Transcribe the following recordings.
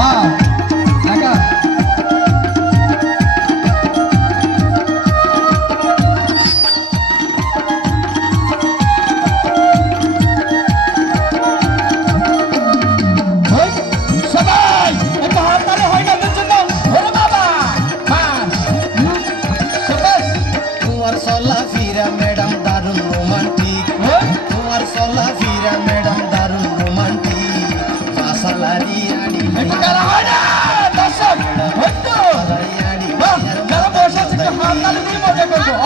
একা চলাফেরা ম্যাডাম দারুণ রোমান্টিক তোমার চলাফেরা ম্যাডাম দারুণ রোমান্টিক ফাসালারি আড়ি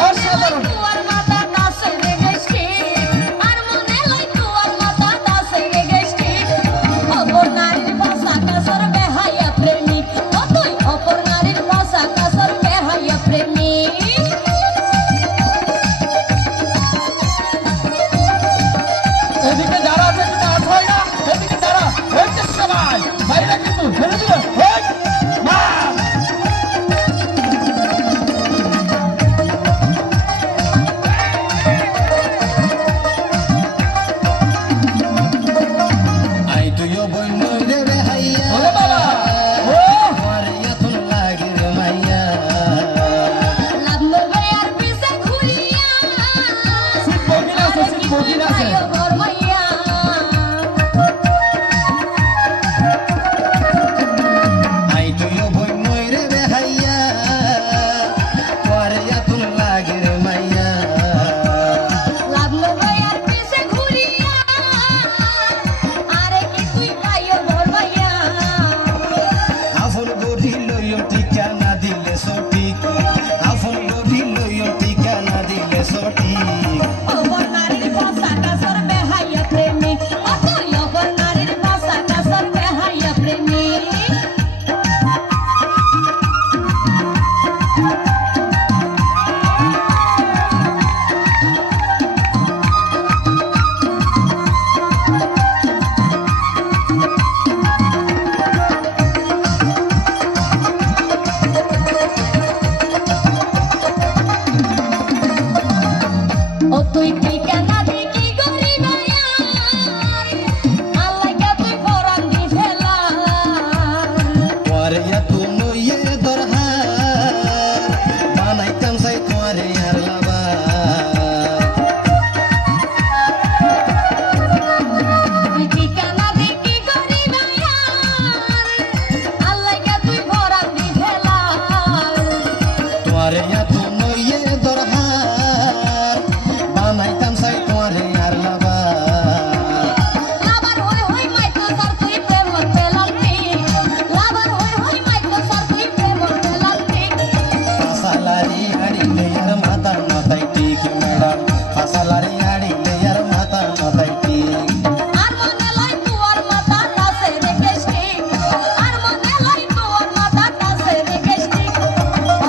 অসাধারণ এদিকে যারা আছে কিন্তু আস হয় না এদিকে যারা হচ্ছে সবাই বাইরে কিন্তু ফেলে দিল আই তুইও বন্য রে বেহাইয়া ওরে বাবা ও আমার এতন লাগে রে মাইয়া সিট বগিন আছে আই তুইও বন্য রে বেহাইয়া আমার এতন লাগে রে মাইয়া আফন গড়ি লইম ঠিকানা দিলে সঠিক আফন গড়ি লইম ঠিকানা দিলে সঠিক তুই ঠিকানা দেখি গরিব আল্লাহকে তুই ফরান দি ফেলা তোরে এত নইয়ে দরহার বানাইতাম চাই তোরে আর লাবা তুই ঠিকানা দেখি গরিব আল্লাহকে তুই ফরান দি ফেলা তোরে এত নইয়ে দরহার বানাইতাম চাই তোরে আর লাবা লাভার হই মাইকো স্যার তুই প্রেম পেলান্তি লাভার হই মাইকো স্যার তুই প্রেম পেলান্তি ফাসালারি আড়িলে আর মাথা নতাই ঠিক ম্যাডাম ফাসালারি আড়িলে আর মাথা নতাই ঠিক আর মনে লয় তোর মাথা কাছে রেখেছি আর মনে লয় তোর মাথা কাছে রেখেছি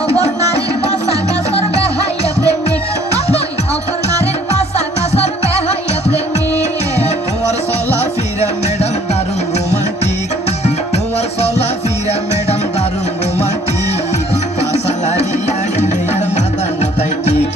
অপর নারীর ভাষা কাছর বেহাইয়া প্রেমিক তুই অপর নারীর ভাষা কাছর বেহাইয়া প্রেমিক তোমার চলাফেরা ম্যাডাম দারুণ রোমান্টিক তোমার চলাফেরা ম্যাডাম দারুণ রোমান্টিক ফাসালারি আড়িলে আর মাথা নতাই ঠিক